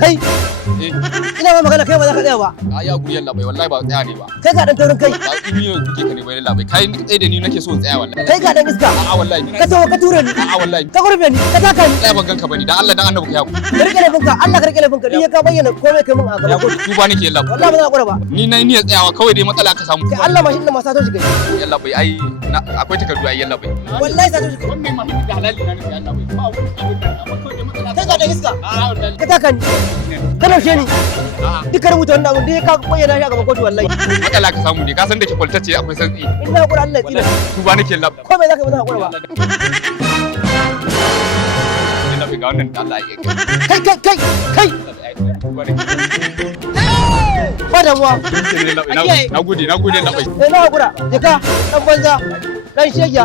Kai, ina ma magana kai ba za ka tsaya ba. A ya guri yalla bai wallahi ba tsaya ne ba. Kai ga dan taurin kai. Ba in yi kuke ka ne bai yalla bai. Kai tsaye da ni nake so in tsaya wallahi. Kai ga dan iska. A'a wallahi. Ka tawo ka ture ni. A'a wallahi. Ka gurbe ni, ka taka ni. Tsaya ban ganka bane dan Allah dan annabi ka yaku. Ka rike laifinka, Allah ka rike laifinka. Ni ya ka bayyana komai kai mun a Ya gaba. guri tuba nake yalla. Wallahi ba za ka gura ba. Ni na niyyar tsayawa kawai dai matsala ka samu. Kai Allah mashin da masa to shi kai. Yalla bai ai akwai takardu ai yalla bai. Wallahi sa to shi kai. Wannan ma da halali na ne yalla bai. Ba wani abin da amma kawai dai matsala. Kai ga dan iska. A'a wallahi. Ka taka ni. Ka daushe ni. A'a. Duka rubuta wannan abun da ka bayyana shi a gaban kotu wallahi. Matsala ka samu ne ka san da ke kwaltace akwai santsi. Ina gura Allah ya tsira. Tuba nake yalla. Komai za ka ba za ka gura ba. Yalla bai ga wannan da Allah ya Kai kai kai kai. Tuba nake. Ba damuwa. Na gode yalla bai. Sai na gura. Jika dan banza. Dan shegiya.